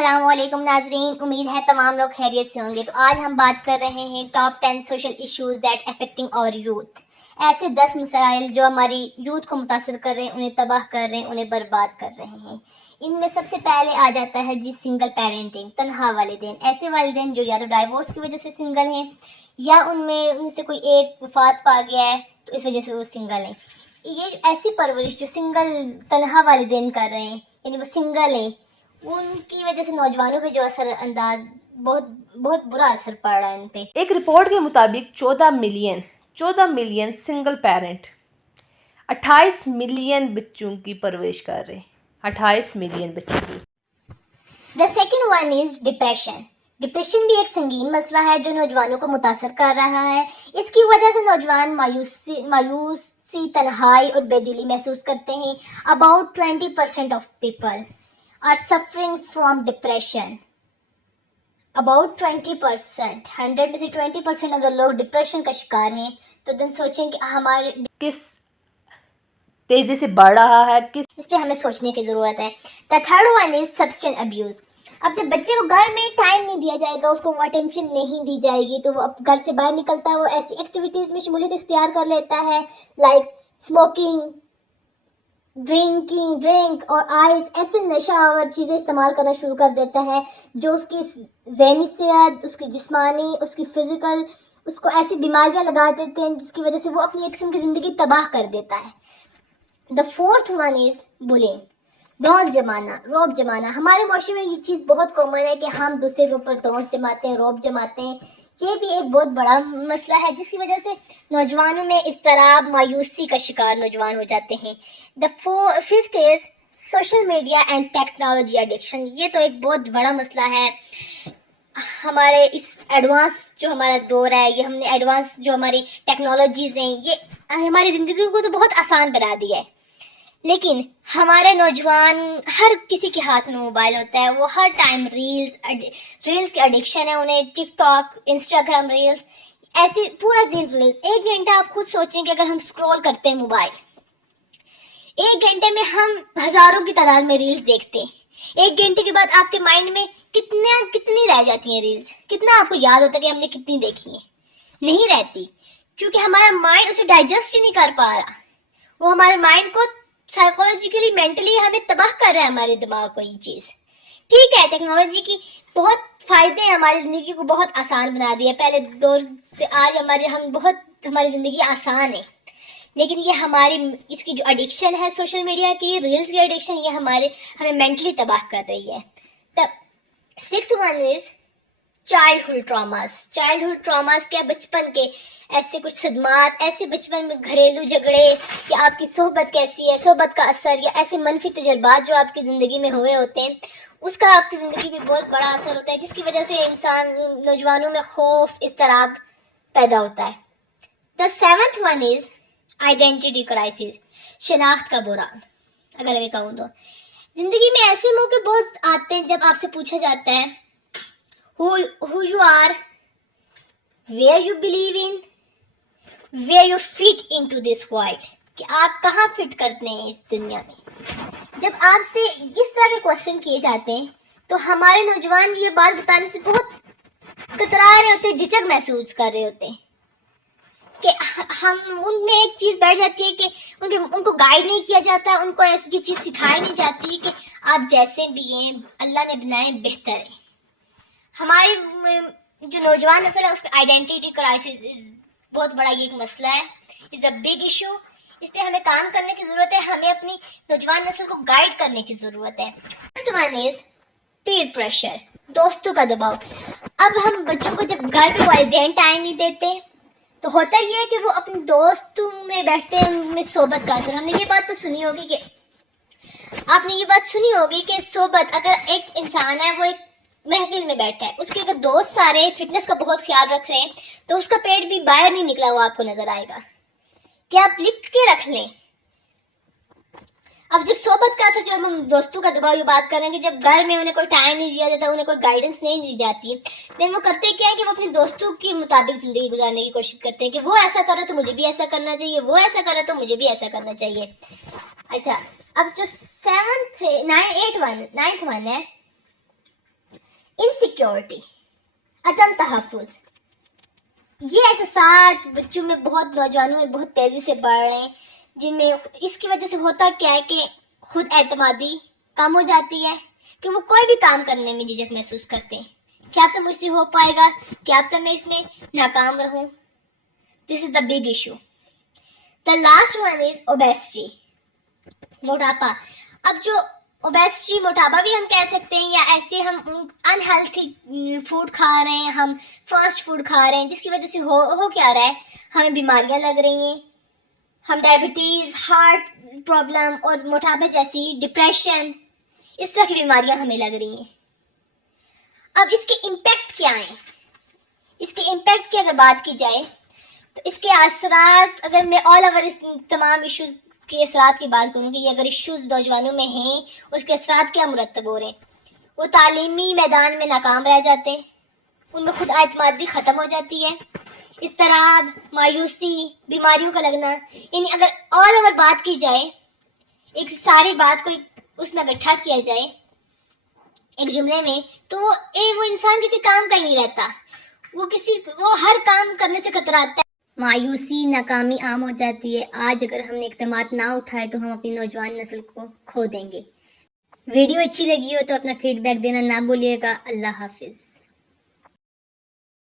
अस्सलाम वालेकुम नाजरीन, उम्मीद है तमाम लोग खैरियत से होंगे। तो आज हम बात कर रहे हैं top 10 social issues that affecting our youth. ऐसे 10 मसाइल जो हमारी यूथ को मुतासर कर रहे हैं, उन्हें तबाह कर रहे हैं, उन्हें बर्बाद कर रहे हैं। इनमें सबसे पहले आ जाता है जी सिंगल पेरेंटिंग, तन्हा वालिदैन। ऐसे वालिदैन जो या तो डाइवोर्स की वजह से सिंगल हैं या उनसे कोई एक वफात पा गया है तो इस वजह से वो सिंगल हैं। ये ऐसी परवरिश जो सिंगल तन्हा वालिदैन कर रहे हैं, यानी वो सिंगल हैं, उनकी वजह से नौजवानों पे जो असर अंदाज बहुत बहुत बुरा असर पड़ रहा है इन पे। एक रिपोर्ट के मुताबिक 14 मिलियन सिंगल पेरेंट 28 मिलियन बच्चों की परवरिश कर रहे हैं। 28 मिलियन बच्चों की। The second one is depression. Depression भी एक संगीन मसला है जो नौजवानों को मुतासर कर रहा है। इसकी वजह से नौजवान मायूसी, तन्हाई और बेदिली महसूस करते हैं। About 20% of people are suffering from depression. About 20%, 100 में से 20% अगर लोग डिप्रेशन का शिकार हैं तो दिन सोचें कि हमारे किस तेजी से बढ़ रहा है, इस पे हमें सोचने की ज़रूरत है। The third one is substance abuse. अब जब बच्चे को घर में टाइम नहीं दिया जाएगा, उसको वो अटेंशन नहीं दी जाएगी, तो वो अब घर से बाहर निकलता है, वो ऐसी एक्टिविटीज़ में शमूलियत इख्तियार कर लेता है लाइक स्मोकिंग, ड्रिंक और आइस, ऐसे नशावर चीज़ें इस्तेमाल करना शुरू कर देता है जो उसकी ज़हनी सेहत, उसकी जिस्मानी, उसकी फ़िज़िकल, उसको ऐसी बीमारियां लगा देते हैं जिसकी वजह से वो अपनी एक किस्म की ज़िंदगी तबाह कर देता है। The fourth one is bullying, दौस जमाना, रौब जमाना। हमारे माशरे में ये चीज़ बहुत कॉमन है कि हम दूसरे के ऊपर दौस जमाते हैं, रौब जमाते हैं। ये भी एक बहुत बड़ा मसला है जिसकी वजह से नौजवानों में इज़्तिराब, मायूसी का शिकार नौजवान हो जाते हैं। The fifth is social media and technology addiction. ये तो एक बहुत बड़ा मसला है। हमारे इस एडवांस जो हमारा दौर है, ये हमने एडवांस जो हमारी टेक्नोलॉजीज़ हैं, ये हमारी ज़िंदगी को तो बहुत आसान बना दिया है। लेकिन हमारे नौजवान, हर किसी के हाथ में मोबाइल होता है, वो हर टाइम रील्स की एडिक्शन है उन्हें। टिकटॉक, इंस्टाग्राम रील्स, ऐसे पूरा दिन रील्स। 1 घंटा आप खुद सोचें कि अगर हम स्क्रॉल करते हैं मोबाइल, 1 घंटे में हम हज़ारों की तादाद में रील्स देखते हैं। 1 घंटे के बाद आपके माइंड में कितनी रह जाती हैं रील्स? कितना आपको याद होता है कि हमने कितनी देखी है? नहीं रहती, क्योंकि हमारा माइंड उसे डाइजेस्ट ही नहीं कर पा रहा। वो हमारे माइंड को साइकोलॉजिकली, मेंटली हमें तबाह कर रहा है, हमारे दिमाग को ये चीज़। ठीक है, टेक्नोलॉजी की बहुत फ़ायदे हैं, हमारी ज़िंदगी को बहुत आसान बना दिया। पहले दौर से आज हमारी ज़िंदगी आसान है, लेकिन ये इसकी जो एडिक्शन है सोशल मीडिया की, रील्स की एडिक्शन, ये हमें मेंटली तबाह कर रही है। तब sixth one is childhood traumas क्या? बचपन के ऐसे कुछ सदमात, ऐसे बचपन में घरेलू झगड़े, कि आपकी सोहबत कैसी है, सोहबत का असर, या ऐसे मनफी तजर्बात जो आपकी ज़िंदगी में हुए होते हैं, उसका आपकी ज़िंदगी में बहुत बड़ा असर होता है, जिसकी वजह से नौजवानों में खौफ, इज़्तिराब पैदा होता है। The seventh one is identity crisis, शनाख्त का बुरान। अगर मैं कहूँ तो जिंदगी में ऐसे मौके बहुत आते हैं जब आपसे पूछा जाता है who you are, where you believe in, where you fit into this world, कि आप कहाँ फिट करते हैं इस दुनिया में। जब आपसे इस तरह के क्वेश्चन किए जाते हैं तो हमारे नौजवान ये बात बताने से बहुत कतरा रहे होते हैं, झिझक महसूस कर रहे होते हैं कि हम उनमें एक चीज़ बैठ जाती है कि उनको गाइड नहीं किया जाता, उनको ऐसी चीज़ सिखाई नहीं जाती कि आप जैसे भी हैं, अल्लाह ने बनाए बेहतर है। हमारी जो नौजवान नस्ल है उस पर आइडेंटिटी क्राइसिस बहुत बड़ा ये एक मसला है, इज़ अ बिग इशू। इस पर हमें काम करने की ज़रूरत है, हमें अपनी नौजवान नस्ल को गाइड करने की ज़रूरत है। First one is peer pressure, दोस्तों का दबाव। अब हम बच्चों को जब घर पे वालिदैन टाइम नहीं देते तो होता ये है कि वो अपने दोस्तों में बैठते हैं, उनमें सोबत का असर। आपने ये बात सुनी होगी कि सोबत, अगर एक इंसान है वो एक महफिल में बैठा है, उसके अगर दोस्त सारे फिटनेस का बहुत ख्याल रख रहे हैं तो उसका पेट भी बाहर नहीं निकला हुआ आपको नजर आएगा, कि आप लिख के रख लें। अब जब सोबत का असर, जो हम दोस्तों का दबाव, ये बात कर रहे हैं कि जब घर में उन्हें कोई टाइम नहीं दिया जाता, उन्हें कोई गाइडेंस नहीं दी जाती, देन वो करते क्या है कि वो अपने दोस्तों के मुताबिक ज़िंदगी गुजारने की कोशिश करते हैं कि वो ऐसा कर रहा तो मुझे भी ऐसा करना चाहिए, वो ऐसा कर रहा तो मुझे भी ऐसा करना चाहिए। अच्छा, अब जो नाइन्थ वन है इनसिक्योरिटी, अदम तहफ़्फ़ुज़, ये एहसास बच्चों में, बहुत नौजवानों में बहुत तेज़ी से बढ़ रहे हैं, जिनमें इसकी वजह से होता क्या है कि खुद एतमादी कम हो जाती है, कि वो कोई भी काम करने में झिझक महसूस करते हैं। क्या तो मुझसे हो पाएगा, क्या तो मैं इसमें नाकाम रहूं। This is the big issue. The last one is obesity, मोटापा। अब जो ओबेसिटी, मोटापा भी हम कह सकते हैं, या ऐसे हम अनहेल्थी फूड खा रहे हैं, हम फास्ट फूड खा रहे हैं, जिसकी वजह से हो क्या रहा है, हमें बीमारियां लग रही हैं। हम डायबिटीज, हार्ट प्रॉब्लम और मोटापे जैसी, डिप्रेशन, इस तरह की बीमारियां हमें लग रही हैं। अब इसके इम्पैक्ट क्या हैं? इसके इम्पैक्ट की अगर बात की जाए तो इसके असरात, अगर मैं ऑल ओवर इस तमाम इश्यूज के असरात की बात करूँ कि ये अगर इश्यूज नौजवानों में हैं, उसके असरात क्या मुरतब हो रहे हैं। वो तालीमी मैदान में नाकाम रह जाते हैं, उनमें खुद एतमादी ख़त्म हो जाती है, इज़्तिराब, मायूसी, बीमारियों का लगना। यानी अगर ऑल ओवर बात की जाए, एक सारी बात को उसमें इकट्ठा किया जाए एक जुमले में, तो वो इंसान किसी काम का ही नहीं रहता, वो हर काम करने से कतराता है। मायूसी, नाकामी आम हो जाती है। आज अगर हमने इक़दामात ना उठाए तो हम अपनी नौजवान नस्ल को खो देंगे। वीडियो अच्छी लगी हो तो अपना फीडबैक देना ना भूलिएगा। अल्लाह हाफिज़।